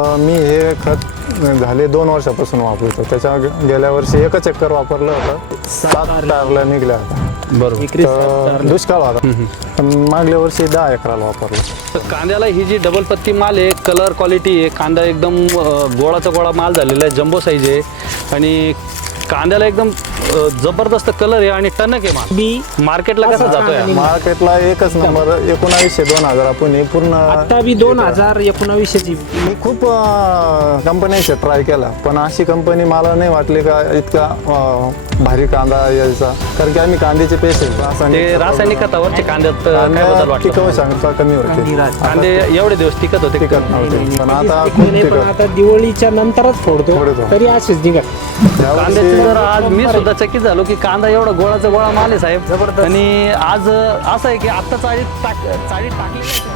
मी हे खत झाले दोन वर्षापासून वापरतो. त्याच्या गेल्या वर्षी एकच चक्कर वापरलं होतं. सात टारला निघल्या होत्या. बरोबर. दुष्काळ होता. पण मागल्या वर्षी दहा एकराला वापरलं. तर कांद्याला ही जी डबल पत्ती माल आहे कलर क्वालिटी आहे कांदा एकदम गोळाचा गोळा माल झालेला आहे जम्बो साईज आहे. आणि कांद्याला एकदम अं, जबरदस्त कलर आहे आणि टणक आहे माल. बी मार्केटला कसा जातोय? मार्केटला एकच नंबर एकोणावीसशे दोन हजार आपण हे पूर्ण आता बी दोन हजार एकोणावीसशेची. मी खूप कंपन्यांचे ट्राय केला पण अशी कंपनी मला नाही वाटली का इतका अ, भारी कांदा यायचा. कारण की आम्ही कांद्याचे पेशंट ते रासायनिक खतावरचे कांद्यात अं, काय बदल वाटतो? टिकाऊ क्षमता कमी होते. कांदे एवढे दिवस टिकत होते टिकत नव्हते. पण आता कधीच खूप टिकले नाही, पण टिकत. आता दिवाळीच्या नंतरच फोडतो. फोडतो. तरी असेच निघत कांद्याचे जर आज मी सुद्धा चकित झालो की कांदा एवढा गोळाचा गोळा माल आहे साहेब. आणि आज असं आहे की आता चाळीत टाक चाळीत टाकलेलं आहे.